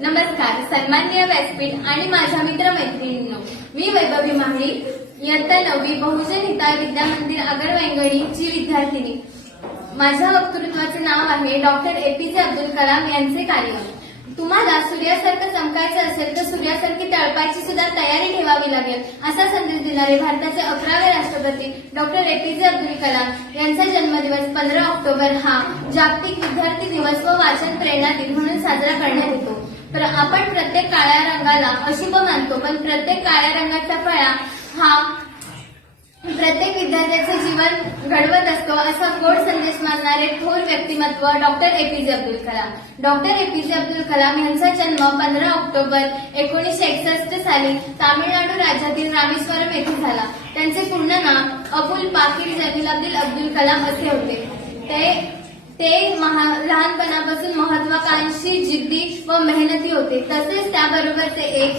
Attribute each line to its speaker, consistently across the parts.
Speaker 1: नमस्कार सन्माननीय व्यासपीठ आणि माझ्या मित्र मैत्रिणींनो मी वैभवी माहळी इयत्ता नववी बहुजन हिताय विद्या मंदिर अगरवैंगणी ची विद्यार्थिनी. माझ्या वक्तृत्वाचे नाव आहे डॉक्टर एपीजे अब्दुल कलाम यांचे कार्य. तुम्हाला सूर्यासारखं चमकायचं असेल तर सूर्यासारखी तळपायची सुद्धा तयारी ठेवावी लागेल असा संदेश देणारे भारताचे अकरावे राष्ट्रपती डॉक्टर एपीजे अब्दुल कलाम यांचा जन्मदिवस पंधरा ऑक्टोबर हा जागतिक विद्यार्थी दिवस व वाचन प्रेरणा दिन म्हणून साजरा करण्यात येतो. आपण प्रत्येक काळ्या रंगाला अशुभ मानतो पण प्रत्येक काळ्या रंगाचा फळा हा प्रत्येक विद्यार्थ्याचे जीवन घडवत असतो असा गोड संदेश मानणारे थोर व्यक्तिमत्व doctor APJ Abdul Kalam. Doctor APJ Abdul Kalam यांचा जन्म पंधरा ऑक्टोबर एकोणीसशे एकसष्ट साली तामिळनाडू राज्यातील रामेश्वरम येथे झाला. त्यांचे पूर्ण नाव अबुल पाकीर जमील अब्दुल अब्दुल कलाम असे होते. ते ते लहानपणापासून महत्वाकांक्षी जिद्दी व मेहनती होते. तसेच त्याबरोबर ते एक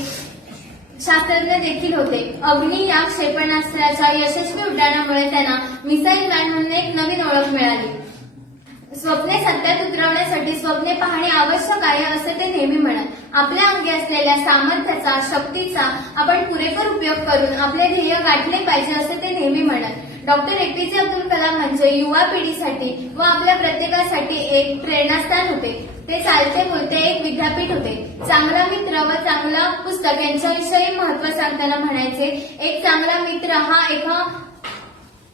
Speaker 1: शास्त्रज्ञ देखील होते. अग्नी या क्षेपणास्त्राच्या यशस्वी उड्डाणामुळे त्यांना मिसाईल मॅन म्हणून एक नवीन ओळख मिळाली. स्वप्ने सत्यात उतरवण्यासाठी स्वप्ने पाहणे आवश्यक आहे असं ते नेहमी म्हणत. आपल्या अंगी असलेल्या सामर्थ्याचा शक्तीचा आपण पुरेपूर उपयोग करून आपले ध्येय गाठले पाहिजे असे ते नेहमी डॉक्टर एपीजे अब्दुल कलाम म्हणजे युवा पिढीसाठी व आपल्या प्रत्येकासाठी एक प्रेरणास्थान होते. ते चालते बोलते एक विद्यापीठ होते. चांगला मित्र व चांगला पुस्तक यांच्याविषयी महत्त्व सांगताना म्हणायचे एक चांगला मित्र हा एका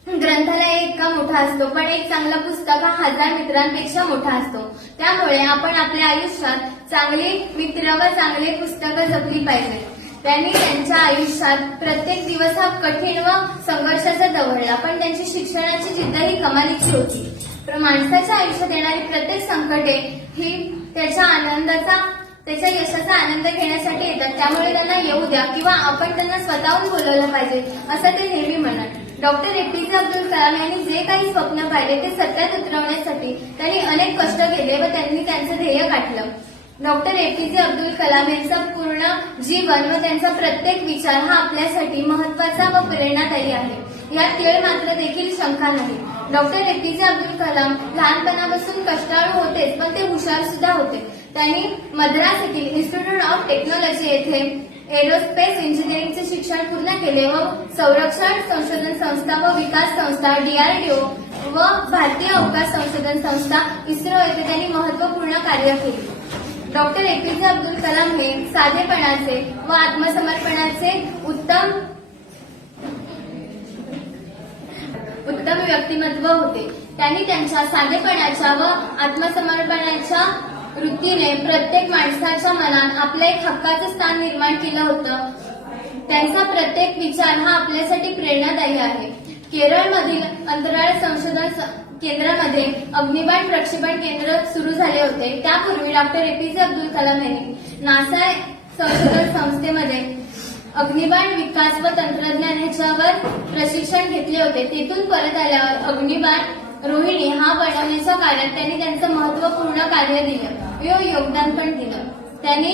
Speaker 1: ग्रंथालय इतका मोठा असतो पण एक चांगला पुस्तक हा हजार मित्रांपेक्षा मोठा असतो. त्यामुळे आपण आपल्या आयुष्यात चांगले मित्र व चांगले पुस्तकं जपली पाहिजेत. त्यांनी त्यांच्या आयुष्यात प्रत्येक दिवस हा कठीण व संघर्षाचा दवडला पण त्यांची शिक्षणाची जिद्द ही कमालीची होती. तर माणसाच्या आयुष्यात येणारी प्रत्येक संकटे ही त्याच्या आनंदाचा त्याच्या यशाचा आनंद घेण्यासाठी येतात. त्यामुळे त्यांना येऊ द्या किंवा आपण त्यांना स्वतःहून बोलवलं पाहिजे असं ते नेहमी म्हणत. डॉक्टर एपीजे अब्दुल कलाम यांनी जे काही स्वप्न पाहिले ते सत्यात उतरवण्यासाठी त्यांनी अनेक कष्ट केले व त्यांनी त्यांचं ध्येय गाठलं. डॉक्टर एपीजे अब्दुल कलाम यांचा पूर्ण जीवन व त्यांचा प्रत्येक विचार हा आपल्यासाठी महत्त्वाचा व प्रेरणादायी आहे. यात केळ मात्र देखील शंका नाही. डॉक्टर एपीजे अब्दुल कलाम लहानपणापासून कष्टाळू होतेच पण ते हुशार सुद्धा होते. त्यांनी मद्रास येथील इन्स्टिट्यूट ऑफ टेक्नॉलॉजी येथे एरोस्पेस इंजिनिअरिंगचे शिक्षण पूर्ण केले व संरक्षण संशोधन संस्था व विकास संस्था डीआरडीओ व भारतीय अवकाश संशोधन संस्था इस्रो येथे त्यांनी महत्त्वपूर्ण कार्य केले. डॉक्टर एपीजे अब्दुल कलाम हे साधेपणाचे व आत्मसमर्पणाचे उत्तम उत्तम व्यक्तिमत्व होते. त्यांनी त्यांच्या साधेपणाच्या व आत्मसमर्पणाच्या वृत्तीने प्रत्येक माणसाच्या मनात आपलं एक हक्काचं स्थान निर्माण केलं होतं. त्यांचा प्रत्येक विचार हा आपल्यासाठी प्रेरणादायी आहे. केरळमधील अंतराळ संशोधन केंद्रामध्ये अग्निबाण प्रक्षेपण केंद्र सुरू झाले होते. त्यापूर्वी डॉक्टर एपीजे अब्दुल कलाम यांनी नासा संशोधन संस्थेमध्ये अग्निबाण विकास व तंत्रज्ञान ह्याच्यावर प्रशिक्षण घेतले होते. तेथून परत आल्यावर अग्निबाण रोहिणी हा बनवण्याच्या कार्यात त्यांनी त्यांचं महत्त्वपूर्ण कार्य दिलं. व योगदान पण दिलं. त्यांनी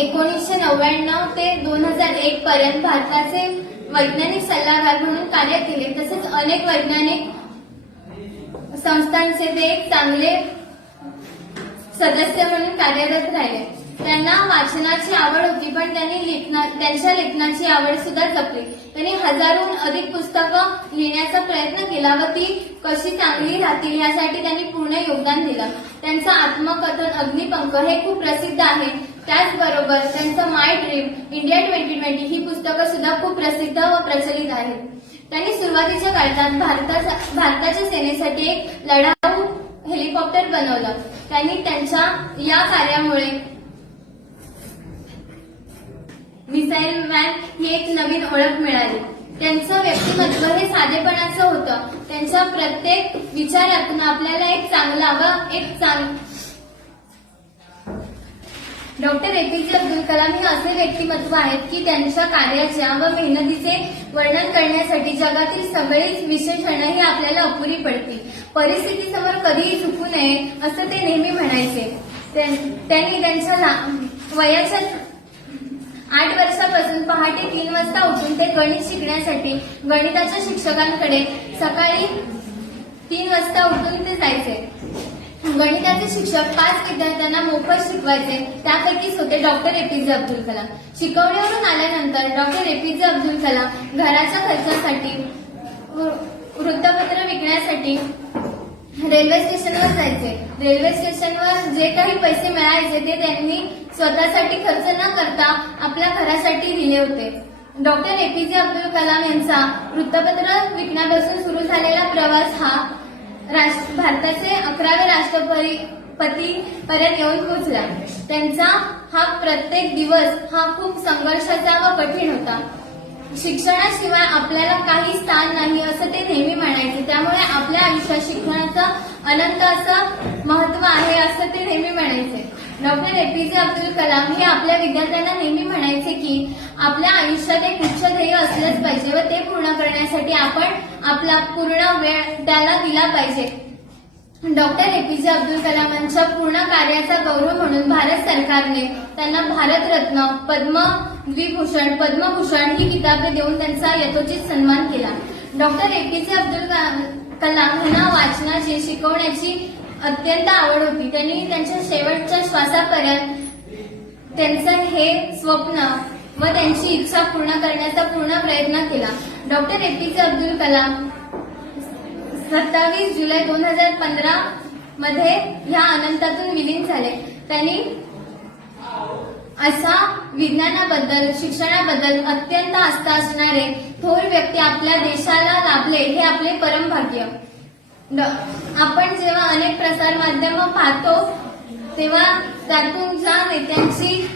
Speaker 1: एकोणीसशे नव्याण्णव ते दोन हजार एक पर्यंत भारताचे वैज्ञानिक सल्लागार म्हणून कार्य केले. तसेच अनेक वैज्ञानिक संस्थांचे ते एक चांगले सदस्य म्हणून कार्यरत राहिले. त्यांना वाचनाची आवड होती पण त्यांनी लिखना त्यांच्या लेखनाची आवड सुद्धा जपली. त्यांनी हजारोहून अधिक पुस्तकं लिहिण्याचा प्रयत्न केला व ती कशी चांगली राहतील यासाठी त्यांनी पूर्ण योगदान दिलं. त्यांचं आत्मकथन अग्निपंख हे खूप प्रसिद्ध आहे. त्याचबरोबर त्यांचं my dream India twenty twenty ही पुस्तकं सुद्धा खूप प्रसिद्ध व प्रचलित आहेत. त्यांनी सुरुवातीच्या काळात भारताचा भारताच्या सेनेसाठी एक लढाऊ हेलिकॉप्टर बनवलं. त्यांनी त्यांच्या या कार्यामुळे मिसाईल मॅन ही एक नवीन ओळख मिळाली. त्यांचं व्यक्तिमत्व हे साधेपणाचं होतं. त्यांच्या प्रत्येक विचारातून आपल्याला एक चांगला व एक चांग डॉक्टर एपीजे अब्दुल कलाम हे असे व्यक्तिमत्व आहेत की त्यांच्या कार्याच्या व मेहनतीचे वर्णन करण्यासाठी जगातील सगळीच विशेषणं ही आपल्याला अपुरी पडतील. परिस्थितीसमोर कधीही झुकू नये असं ते नेहमी म्हणायचे. त्यां- त्यांनी त्यांच्या ला- वयाच्या आठ वर्षापासून पहाटे तीन वाजता उठून ते गणित शिकण्यासाठी गणिताच्या शिक्षकांकडे सकाळी तीन वाजता उठून ते जायचे. गणिताचे शिक्षक पाच विद्यार्थ्यांना मोफत शिकवायचे. त्यापैकीच होते डॉक्टर एपीजे अब्दुल कलाम. शिकवणीवरून आल्यानंतर डॉक्टर एपीजे अब्दुल कलाम घराच्या खर्चासाठी वृ- वृत्तपत्र विकण्यासाठी रेल्वे स्टेशनवर जायचे. रेल्वे स्टेशनवर जे काही पैसे मिळायचे ते त्यांनी स्वतःसाठी खर्च न करता आपल्या घरासाठी दिले होते. डॉक्टर एपीजे अब्दुल कलाम यांचा वृत्तपत्र विकण्यापासून सुरू झालेला प्रवास हा राष्ट्र भारताचे अकरावे राष्ट्रपती पर्यंत येऊन पोहोचला. त्यांचा हा प्रत्येक दिवस हा खूप संघर्षाचा व कठीण होता. शिक्षणाशिवाय आपल्याला काही स्थान नाही असं ते नेहमी म्हणायचे. त्यामुळे आपल्या आयुष्यात शिक्षणाचं अनंत असं महत्त्व आहे असं ते नेहमी डॉक्टर एपीजे अब्दुल कलाम हे आपल्या विद्यार्थ्यांना नेहमी म्हणायचे की आपल्या आयुष्यात एक उच्च ध्येय असलंच पाहिजे व ते पूर्ण करण्यासाठी आपण आपला पूर्ण वेळ त्याला दिला पाहिजे. डॉक्टर एपीजे अब्दुल कलामांच्या पूर्ण कार्याचा गौरव म्हणून भारत सरकारने त्यांना भारतरत्न पद्म द्विभूषण पद्मभूषण ही किताबे देऊन त्यांचा यथोचित सन्मान केला. डॉक्टर एपीजे अब्दुल कलाम यांना वाचनाची शिकवण्याची अत्यंत आवड होती. त्यांनी त्यांच्या शेवटच्या श्वासापर्यंत त्यांचं हे स्वप्न व त्यांची इच्छा पूर्ण करण्याचा पूर्ण प्रयत्न केला. डॉक्टर ए पी जे अब्दुल कलाम सत्तावीस जुलै दोन हजार पंधरा मध्ये ह्या अनंतातून विलीन झाले. त्यांनी असा विज्ञानाबद्दल शिक्षणाबद्दल अत्यंत आस्था असणारे थोर व्यक्ती आपल्या देशाला लाभले हे आपले परमभाग्य. आपण जेव्हा अनेक प्रसार माध्यम पाहतो तेव्हा त्यातून ज्या नेत्यांची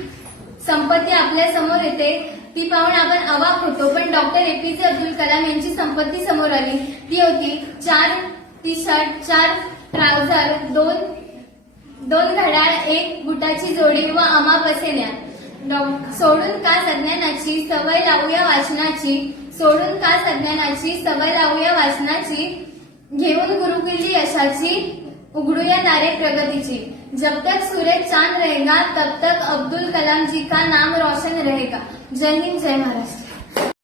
Speaker 1: संपत्ती आपल्यासमोर येते. ती पाहून आपण अवाक होतो. पण डॉक्टर एपीजे अब्दुल कलाम यांची संपत्ती समोर आली. ती होती चार टी शर्ट चार ट्राउझर दोन दोन घड्याळ एक बुटाची जोडी व अमाप असे डॉ- सोडून का संज्ञानाची सवय लावूया वाचनाची? सोडून का संज्ञानाची सवय लावूया वाचनाची? घेऊन गुरुकिल्ली यशाची उघडूया नारे प्रगतीची. जब तक सूरज चांद रहेगा तब तक अब्दुल कलाम जी का नाम रोशन रहेगा. जय हिंद जय महाराष्ट्र.